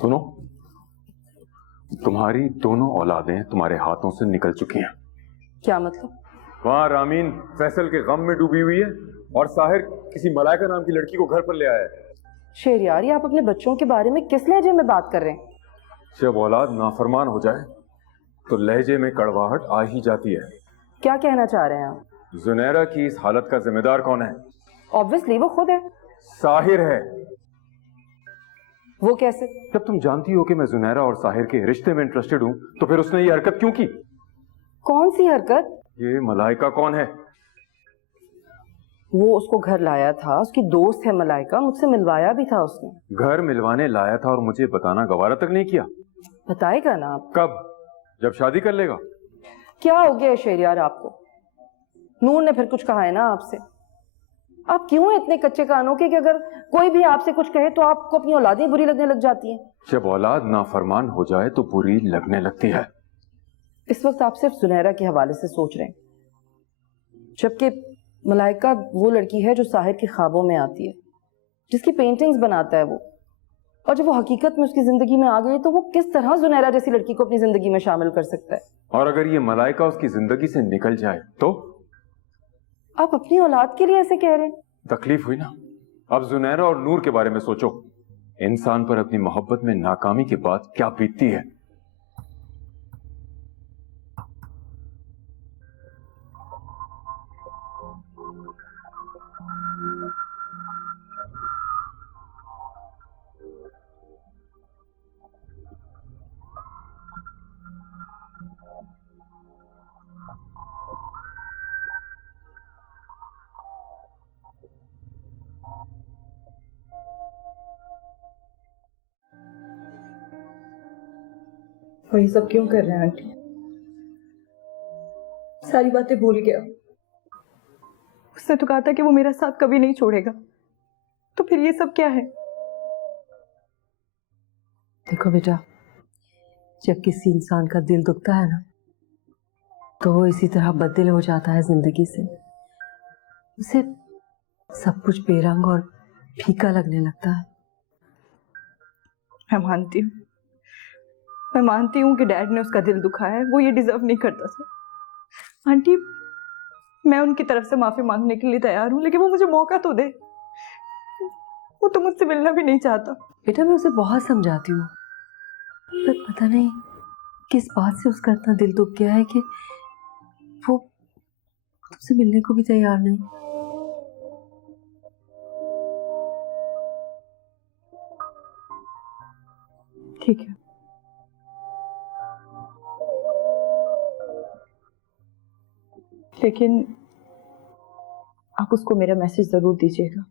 सुनो, तुम्हारी दोनों औलादें तुम्हारे हाथों से निकल चुकी हैं। क्या मतलब? वहां रामीन फैसल के गम में डूबी हुई है और साहिर किसी मलाइका नाम की लड़की को घर पर ले आया है। शेरियार, ये आप अपने बच्चों के बारे में किस लहजे में बात कर रहे हैं? जब औलाद नाफरमान हो जाए तो लहजे में कड़वाहट आ ही जाती है। क्या कहना चाह रहे हैं आप? जुनैरा की इस हालत का जिम्मेदार कौन है? ऑब्वियसली वो खुद है। साहिर है। वो कैसे? जब तुम जानती हो कि मैं जुनैरा और साहिर के रिश्ते में इंटरेस्टेड हूं तो फिर उसने ये हरकत क्यों की? कौन सी हरकत? ये मलाइका कौन है? वो उसको घर लाया था, उसकी दोस्त है मलाइका, मुझसे मिलवाया भी था उसने। घर मिलवाने लाया था और मुझे बताना गवारा तक नहीं किया। बताएगा ना आप? कब? जब शादी कर लेगा। क्या हो गया शेरियार आपको? नूर ने फिर कुछ कहा है ना आपसे? आप क्यों इतने कच्चे कानों के कि अगर कोई भी आपसे कुछ कहे तो आपको अपनी औलादें बुरी लगने लग जाती हैं? जब औलाद नाफरमान हो जाए तो बुरी लगने लगती है। इस वक्त आप सिर्फ सुनहरा के हवाले से सोच रहे हैं, जबकि मलाइका वो लड़की है जो साहिर के ख्वाबों में आती है, जिसकी पेंटिंग्स बनाता है वो। और जब वो हकीकत में उसकी जिंदगी में आ गई तो वो किस तरह जुनैरा जैसी लड़की को अपनी जिंदगी में शामिल कर सकता है? और अगर ये मलाइका उसकी जिंदगी से निकल जाए तो? आप अपनी औलाद के लिए ऐसे कह रहे हैं? तकलीफ हुई ना? अब जुनैरा और नूर के बारे में सोचो। इंसान पर अपनी मोहब्बत में नाकामी के बाद क्या बीतती है। और ये सब क्यों कर रहे हैं आंटी? सारी बातें भूल गया। उसने तो कहा था कि वो मेरा साथ कभी नहीं छोड़ेगा, तो फिर ये सब क्या है? देखो बेटा, जब किसी इंसान का दिल दुखता है ना तो वो इसी तरह बददिल हो जाता है जिंदगी से। उसे सब कुछ बेरंग और फीका लगने लगता है। मैं मानती हूँ कि डैड ने उसका दिल दुखाया है, वो ये डिजर्व नहीं करता था। आंटी, मैं उनकी तरफ से माफी मांगने के लिए तैयार हूँ, लेकिन वो मुझे मौका तो दे। वो तो मुझसे मिलना भी नहीं चाहता। बेटा, मैं उसे बहुत समझाती हूँ, पर पता नहीं किस बात से उसका इतना दिल दुख गया है कि वो तुमसे मिलने को भी तैयार नहीं। ठीक है, लेकिन आप उसको मेरा मैसेज जरूर दीजिएगा,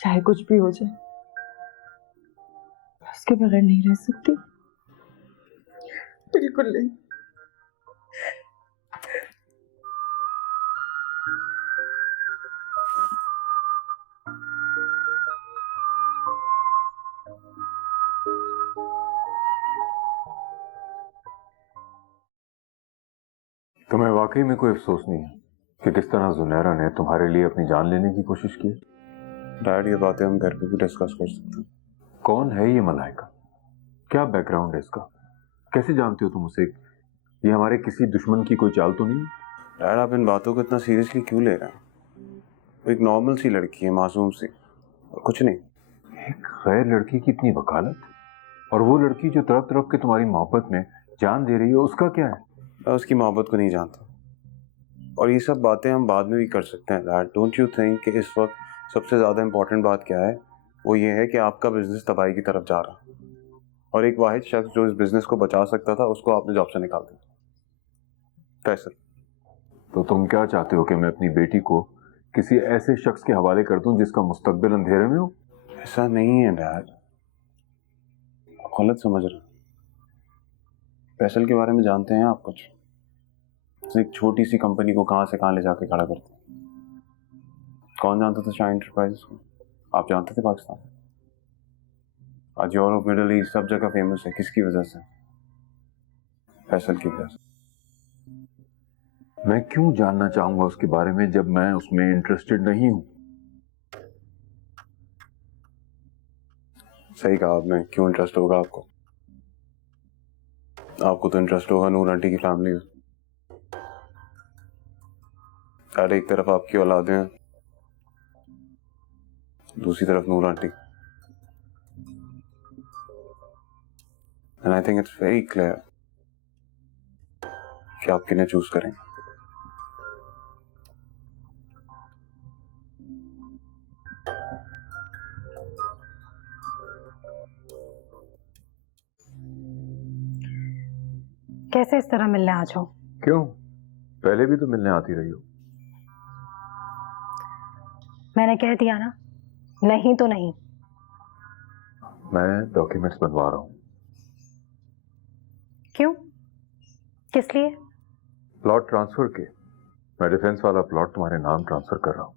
चाहे कुछ भी हो जाए। उसके बगैर नहीं रह सकती, बिल्कुल नहीं। तुम्हें वाकई में कोई अफसोस नहीं है कि किस तरह जुनैरा ने तुम्हारे लिए अपनी जान लेने की कोशिश की? डैड, ये बातें हम घर पे भी डिस्कस कर सकते हैं। कौन है ये मलाइका? क्या बैकग्राउंड है इसका? कैसे जानते हो तुम उसे? ये हमारे किसी दुश्मन की कोई चाल तो नहीं? डैड, आप इन बातों को इतना सीरियसली क्यों ले रहे हैं? वो एक नॉर्मल सी लड़की है, मासूम सी, और कुछ नहीं। एक गैर लड़की की इतनी वकालत? और वो लड़की जो तड़प तड़प के तुम्हारी मोहब्बत में जान दे रही है, उसका क्या है? मैं उसकी मोहब्बत को नहीं जानता, और ये सब बातें हम बाद में भी कर सकते हैं। डैड, डोंट यू थिंक कि इस वक्त सबसे ज़्यादा इंपॉर्टेंट बात क्या है? वो ये है कि आपका बिजनेस तबाही की तरफ जा रहा, और एक वाहिद शख्स जो इस बिजनेस को बचा सकता था उसको आपने जॉब से निकाल दिया। फैसल, तो तुम क्या चाहते हो कि मैं अपनी बेटी को किसी ऐसे शख्स के हवाले कर दूं जिसका मुस्तकबिल अंधेरे में हो? ऐसा नहीं है डैड, आप गलत समझ रहे हैं। फैसल के बारे में जानते हैं आप कुछ? एक छोटी सी कंपनी को कहां से कहां ले जाके खड़ा करते। कौन जानता था शाइन एंटरप्राइजेस को? आप जानते थे पाकिस्तान? आज यूरोप, मिडिल ईस्ट, सब जगह फेमस है। किसकी वजह से? फैसल की वजह से। मैं क्यों जानना चाहूंगा उसके बारे में जब मैं उसमें इंटरेस्टेड नहीं हूं? सही कहा आपने, क्यों इंटरेस्ट होगा आपको? आपको तो इंटरेस्ट होगा नूर आंटी की फैमिली में। अरे एक तरफ आपकी औलादें हैं, दूसरी तरफ Noor aunty. And I think it's very clear कि आप किन्हें चूज करेंगे। कैसे इस तरह मिलने आ जाओ? क्यों, पहले भी तो मिलने आती रही हो। मैंने कह दिया ना, नहीं तो नहीं। मैं डॉक्यूमेंट्स बनवा रहा हूँ। क्यों? किस लिए? प्लॉट ट्रांसफर के। मैं डिफेंस वाला प्लॉट तुम्हारे नाम ट्रांसफर कर रहा हूँ।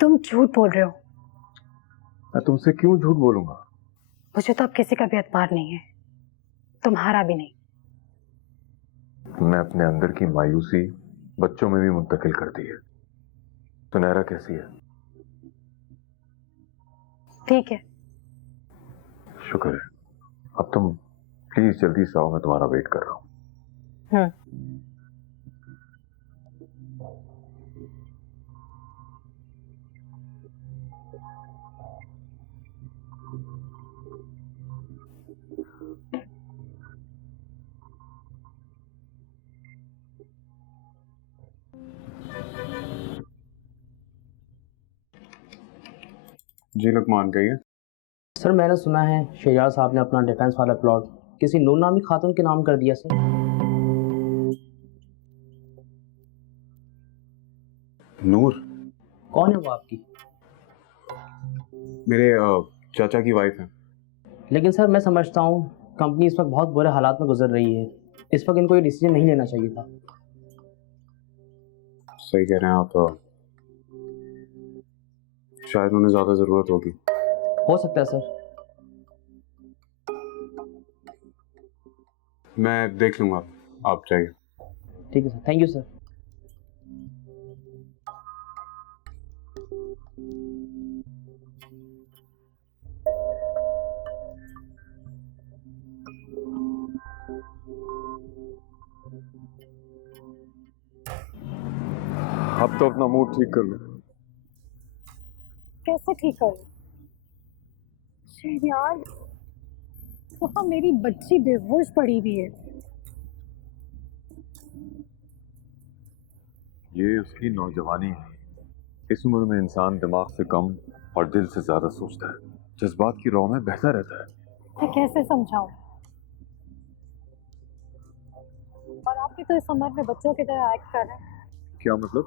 तुम झूठ बोल रहे हो। मैं तुमसे क्यों झूठ बोलूंगा? मुझे तो अब किसी का भी एतबार नहीं है, तुम्हारा भी नहीं। तुमने अपने अंदर की मायूसी बच्चों में भी मुंतकिल कर दी है। सुनहरा कैसी है? ठीक है। शुक्र है। अब तुम प्लीज जल्दी से आओ, मैं तुम्हारा वेट कर रहा हूँ। जी लुकमान कहिए। सर मैंने सुना है शहजाद साहब ने अपना डिफेंस वाला प्लॉट किसी नूर नामी खातून के नाम कर दिया सर। नूर? कौन है वो आपकी? मेरे चाचा की वाइफ है। लेकिन सर मैं समझता हूँ कंपनी इस वक्त बहुत बुरे हालात में गुजर रही है, इस वक्त इनको ये डिसीजन नहीं लेना चाहिए था। सही कह रहे हैं आप, शायद उन्हें ज्यादा जरूरत होगी। हो सकता है सर। मैं देख लूंगा, आप चाहिए। ठीक है सर, थैंक यू सर। अब तो अपना मूड ठीक कर लो। कैसे ठीक करूं? शहजाद, वहाँ मेरी बच्ची बेहोश पड़ी हुई है। ये उसकी नौजवानी है। इस उम्र में इंसान दिमाग से कम और दिल से ज्यादा सोचता है, जज्बात की राह में बहता रहता है। मैं कैसे समझाऊं? और आप भी तो इस उम्र में बच्चों की तरह एक्ट कर रहे हैं। क्या मतलब?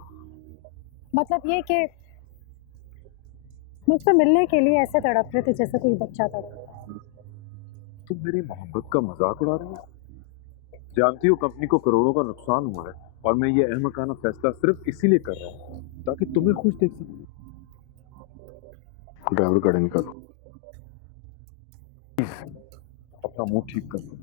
मतलब ये कि मुझसे मिलने के लिए ऐसे तड़प रहे थे जैसे कोई बच्चा तड़प। तुम मेरी मोहब्बत का मजाक उड़ा रही हो? जानती हो कंपनी को करोड़ों का नुकसान हुआ है और मैं ये अहमकाना फैसला सिर्फ इसीलिए कर रहा हूँ ताकि तुम्हें खुश देख सकूं। ड्राइवर गाड़ी निकालो। प्लीज अपना मूड ठीक कर लो।